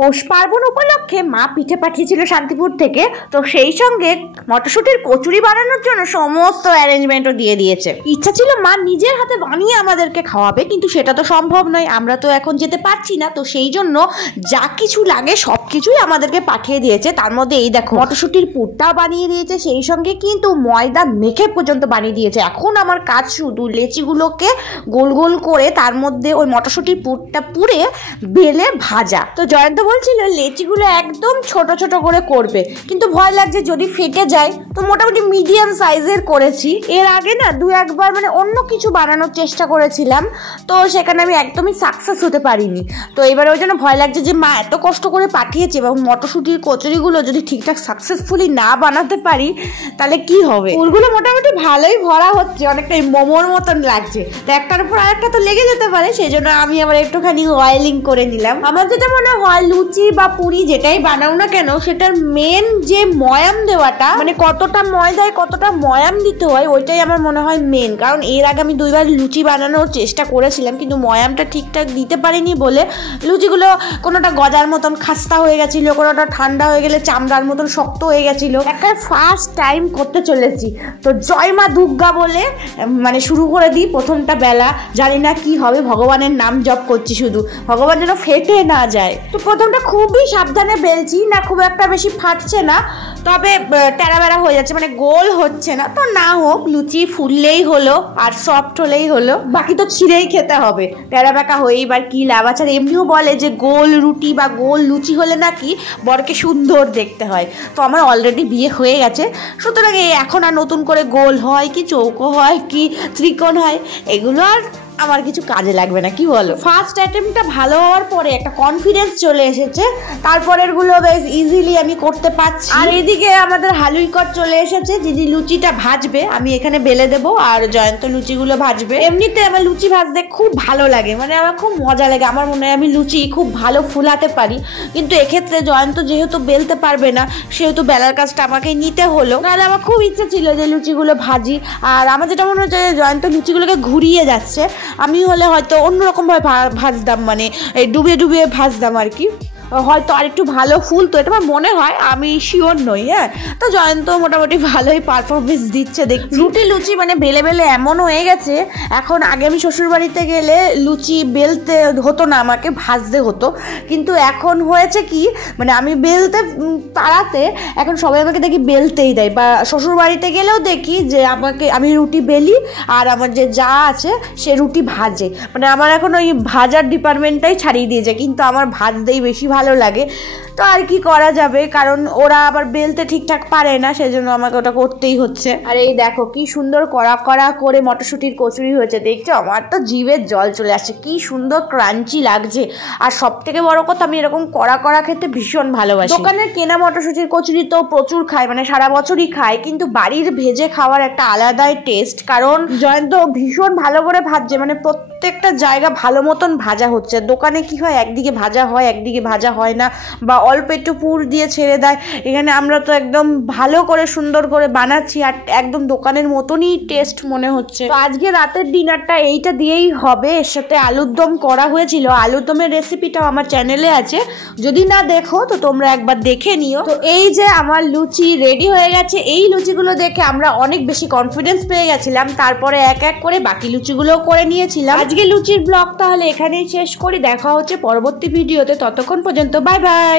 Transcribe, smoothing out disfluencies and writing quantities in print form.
পৌষ পার্বণ উপলক্ষে মা পিঠে পাঠিয়েছিল শান্তিপুর থেকে, তো সেই সঙ্গে মটরশুঁটির কচুরি বানানোর জন্য সমস্ত অ্যারেঞ্জমেন্টও দিয়ে দিয়েছে। ইচ্ছা ছিল মা নিজের হাতে বানিয়ে আমাদেরকে খাওয়াবে, কিন্তু সেটা তো সম্ভব নয়, আমরা তো এখন যেতে পারছি না। তো সেই জন্য যা কিছু লাগে সব কিছুই আমাদেরকে পাঠিয়ে দিয়েছে। তার মধ্যে এই দেখো মটরশুঁটির পুরটাও বানিয়ে দিয়েছে, সেই সঙ্গে কিন্তু ময়দা মেখে পর্যন্ত বানিয়ে দিয়েছে। এখন আমার কাজ শুধু লেচিগুলোকে গোল গোল করে তার মধ্যে ওই মটরশুঁটির পুরটা পুরে বেলে ভাজা। তো জয়ন্ত বলছিল লেচিগুলো একদম ছোট ছোট করে করবে, কিন্তু ভয় লাগছে যদি ফেটে যায়। তো মোটামুটি মিডিয়াম সাইজের করেছি। এর আগে না দু একবার মানে অন্য কিছু বানানোর চেষ্টা করেছিলাম, তো সেখানে আমি একদমই সাকসেস হতে পারিনি। তো এবারে ওই জন্য ভয় লাগছে যে মা এত কষ্ট করে পাঠিয়েছে এবং মটরশুঁটির কচুরিগুলো যদি ঠিকঠাক সাকসেসফুলি না বানাতে পারি তাহলে কি হবে। ফুলগুলো মোটামুটি ভালোই ভরা হচ্ছে, অনেকটাই মোমোর মতন লাগছে। তো একটার উপর আরেকটা তো লেগে যেতে পারে, সেই জন্য আমি আবার একটুখানি অয়েলিং করে নিলাম। আমার যেটা মনে হয় লুচি বা পুরি যেটাই বানাও না কেন, সেটার মেন যে ময়াম দেওয়াটা, মানে কতটা ময়দায় কতটা ময়াম দিতে হয়, ওইটাই আমার মনে হয় মেন। কারণ এর আগে আমি দুইবার লুচি বানানোর চেষ্টা করেছিলাম, কিন্তু ময়ামটা ঠিকঠাক দিতে পারিনি বলে লুচিগুলো কোনোটা গজার মতন খাস্তা হয়ে গেছিল, কোনোটা ঠান্ডা হয়ে গেলে চামড়ার মতন শক্ত হয়ে গেছিল। একটা ফার্স্ট টাইম করতে চলেছি, তো জয় মা দুর্গা বলে মানে শুরু করে দিই প্রথমটা বেলা। জানি না কি হবে, ভগবানের নাম জপ করছি শুধু, ভগবান যেন ফেটে না যায়। তো প্রথমটা খুবই সাবধানে বেলছি, না খুব একটা বেশি ফাটছে না, তবে টেরা বেড়া হয়ে যাচ্ছে, মানে গোল হচ্ছে না। তো না হোক, লুচি ফুললেই হলো আর সফট হলেই হলো, বাকি তো ছিঁড়েই খেতে হবে। টেরা বেঁকা হয়েই বা কি লাভ আছে। আর এমনিও বলে যে গোল রুটি বা গোল লুচি হলে নাকি বরকে সুন্দর দেখতে হয়। তো আমার অলরেডি বিয়ে হয়ে গেছে, সুতরাং এখন আর নতুন করে গোল হয় কি চৌকো হয় কি ত্রিকোণ হয় এগুলো আর আমার কিছু কাজে লাগবে না, কি বলো। ফার্স্ট অ্যাটেম্পটা ভালো হওয়ার পরে একটা কনফিডেন্স চলে এসেছে, তারপরের গুলো বেশ ইজিলি আমি করতে পারছি। আর এদিকে আমাদের হালুইকর চলে এসেছে, যিনি লুচিটা ভাজবে, আমি এখানে বেলে দেবো আর জয়ন্ত লুচিগুলো ভাজবে। এমনিতে আমার লুচি ভাজতে খুব ভালো লাগে, মানে আমার খুব মজা লাগে। আমার মনে হয় আমি লুচি খুব ভালো ফুলাতে পারি, কিন্তু এক্ষেত্রে জয়ন্ত যেহেতু বেলতে পারবে না, সেহেতু বেলার কাজটা আমাকে নিতে হলো। নাহলে আমার খুব ইচ্ছা ছিল যে লুচিগুলো ভাজি। আর আমার যেটা মনে হচ্ছে জয়ন্ত লুচিগুলোকে ঘুরিয়ে যাচ্ছে, আমি হলে হয়তো অন্যরকমভাবে ভাজতাম, মানে ডুবিয়ে ডুবিয়ে ভাজতাম আর কি, হয়তো আর একটু ভালো ফুলতো, এটা আমার মনে হয়, আমি শিওর নই। হ্যাঁ, তো জয়ন্ত মোটামুটি ভালোই পারফরমেন্স দিচ্ছে দেখছি। রুটি লুচি মানে বেলে বেলে এমন হয়ে গেছে, এখন আগে আমি শ্বশুরবাড়িতে গেলে লুচি বেলতে হতো না, আমাকে ভাজতে হতো। কিন্তু এখন হয়েছে কি, মানে আমি বেলতে তাড়াতে এখন সবাই আমাকে দেখি বেলতেই দেয়, বা শ্বশুরবাড়িতে গেলেও দেখি যে আমি রুটি বেলি আর আমার যে যা আছে সে রুটি ভাজে। মানে আমার এখন ওই ভাজার ডিপার্টমেন্টটাই ছাড়িয়ে দিয়েছে, কিন্তু আমার ভাজতেই বেশি ভালো লাগে। তো আর কি করা যাবে, কারণ ওরা আবার বেলতে ঠিকঠাক পারে না, সেজন্য আমাকে ওটা করতেই হচ্ছে। আর এই দেখো কি সুন্দর কড়া কড়া করে মটরশুঁটির কচুরি হয়েছে, দেখছো? আমার তো জিভের জল চলে আসছে, কি সুন্দর ক্রাঞ্চি লাগছে। আর সব থেকে বড় কথা, আমি এরকম কড়া কড়া খেতে ভীষণ ভালোবাসি। দোকানের কেনা মটরশুঁটির কচুরি তো প্রচুর খাই, মানে সারা বছরই খাই, কিন্তু বাড়ির ভেজে খাওয়ার একটা আলাদাই টেস্ট। কারণ জয়ন্ত ভীষণ ভালো করে ভাজছে, মানে প্রত্যেকটা জায়গা ভালো মতন ভাজা হচ্ছে। দোকানে কি হয়, একদিকে ভাজা হয় একদিকে ভাজা হয় না, বা অল্প একটু পুর দিয়ে ছেড়ে দেয়। এখানে আমরা তো একদম ভালো করে সুন্দর করে বানাচ্ছি, আর একদম দোকানের মতনই টেস্ট মনে হচ্ছে। তো আজকে রাতের ডিনারটা এইটা দিয়েই হবে। এর সাথে আলুর দম করা হয়েছিল, আলুর দমের রেসিপিটাও আমার চ্যানেলে আছে, যদি না দেখো তো তোমরা একবার দেখে নিও। তো এই যে আমার লুচি রেডি হয়ে গেছে, এই লুচিগুলো দেখে আমরা অনেক বেশি কনফিডেন্স পেয়ে গেছিলাম, তারপরে এক এক করে বাকি লুচিগুলোও করে নিয়েছিলাম। আজকে লুচির ব্লগ তাহলে এখানেই শেষ করি, দেখা হচ্ছে পরবর্তী ভিডিওতে, ততক্ষণ পর্যন্ত বাই বাই।